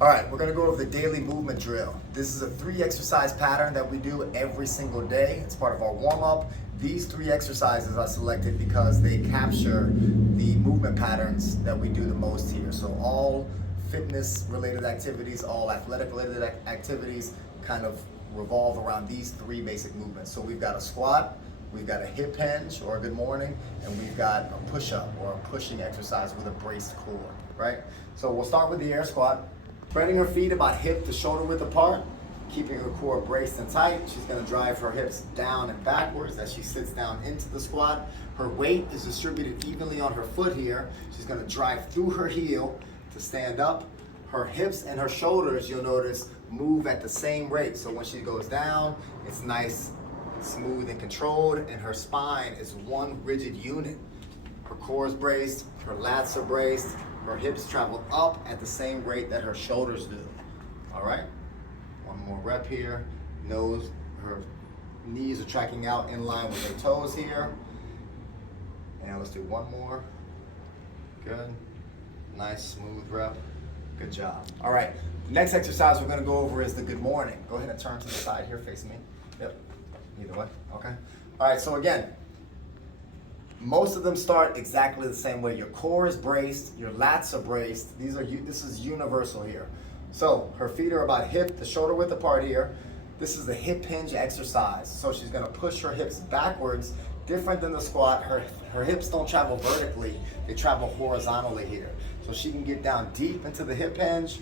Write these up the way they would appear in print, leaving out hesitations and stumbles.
All right, we're gonna go over the daily movement drill. This is a 3 exercise pattern that we do every single day. It's part of our warm up. These 3 exercises are selected because they capture the movement patterns that we do the most here. So all fitness related activities, all athletic related activities kind of revolve around these 3 basic movements. So we've got a squat, we've got a hip hinge or a good morning, and we've got a push up or a pushing exercise with a braced core, right? So we'll start with the air squat. Spreading her feet about hip to shoulder width apart, keeping her core braced and tight. She's gonna drive her hips down and backwards as she sits down into the squat. Her weight is distributed evenly on her foot here. She's gonna drive through her heel to stand up. Her hips and her shoulders, you'll notice, move at the same rate. So when she goes down, it's nice, smooth, and controlled, and her spine is one rigid unit. Her core is braced, her lats are braced, her hips travel up at the same rate that her shoulders do. All right, one more rep here. Nose, her knees are tracking out in line with her toes here. And let's do one more. Good, nice smooth rep. Good job. All right, next exercise we're gonna go over is the good morning. Go ahead and turn to the side here, face me. Yep, either way, okay. All right, so again, most of them start exactly the same way. Your core is braced, your lats are braced. This is universal here. So her feet are about hip to shoulder width apart here. This is the hip hinge exercise. So she's gonna push her hips backwards, different than the squat. Her hips don't travel vertically, they travel horizontally here. So she can get down deep into the hip hinge,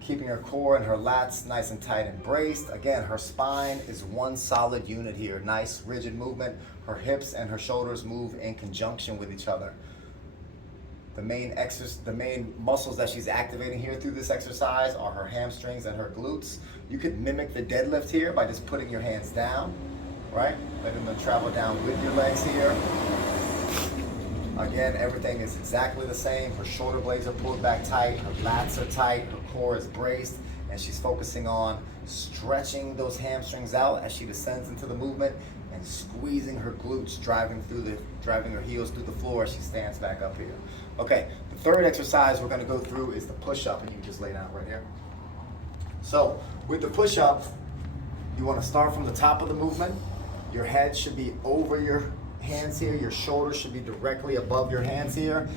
keeping her core and her lats nice and tight and braced. Again, her spine is one solid unit here. Nice rigid movement. Her hips and her shoulders move in conjunction with each other. The main muscles that she's activating here through this exercise are her hamstrings and her glutes. You could mimic the deadlift here by just putting your hands down, right? Letting them travel down with your legs here. Again, everything is exactly the same. Her shoulder blades are pulled back tight, her lats are tight, her core is braced, and she's focusing on stretching those hamstrings out as she descends into the movement and squeezing her glutes, driving her heels through the floor as she stands back up here. Okay, the third exercise we're gonna go through is the push-up, and you just lay down right here. So with the push-up, you wanna start from the top of the movement. Your head should be over your hands here. Your shoulders should be directly above your hands here.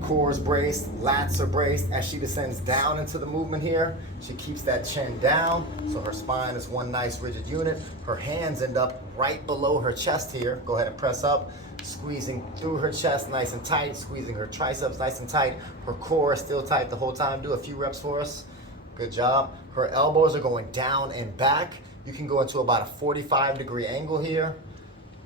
Core is braced, lats are braced. As she descends down into the movement here, she keeps that chin down, so her spine is one nice rigid unit. Her hands end up right below her chest here. Go ahead and press up, squeezing through her chest nice and tight, squeezing her triceps nice and tight. Her core is still tight the whole time. Do a few reps for us. Good job. Her elbows are going down and back. You can go into about a 45-degree angle here.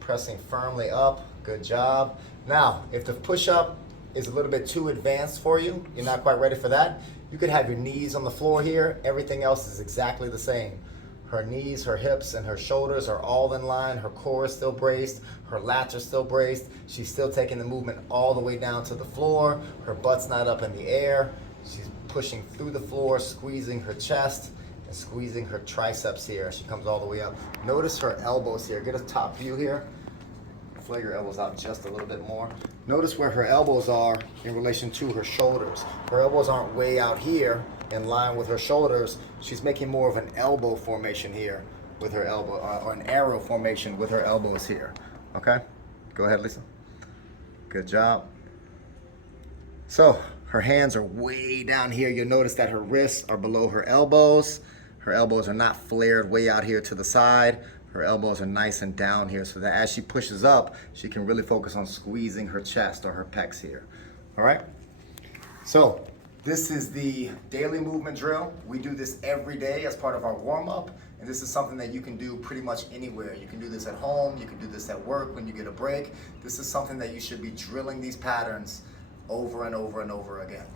Pressing firmly up, good job. Now, if the push-up is a little bit too advanced for you, you're not quite ready for that, you could have your knees on the floor here. Everything else is exactly the same. Her knees, her hips, and her shoulders are all in line. Her core is still braced. Her lats are still braced. She's still taking the movement all the way down to the floor. Her butt's not up in the air. She's pushing through the floor, squeezing her chest, and squeezing her triceps here. She comes all the way up. Notice her elbows here. Get a top view here. Flare your elbows out just a little bit more. Notice where her elbows are in relation to her shoulders. Her elbows aren't way out here in line with her shoulders. She's making more of an elbow formation here with her elbow, or an arrow formation with her elbows here. Okay? Go ahead, Lisa. Good job. So her hands are way down here. You'll notice that her wrists are below her elbows. Her elbows are not flared way out here to the side. Her elbows are nice and down here so that as she pushes up, she can really focus on squeezing her chest or her pecs here. All right? So this is the daily movement drill. We do this every day as part of our warm-up, and this is something that you can do pretty much anywhere. You can do this at home, you can do this at work when you get a break. This is something that you should be drilling these patterns over and over and over again.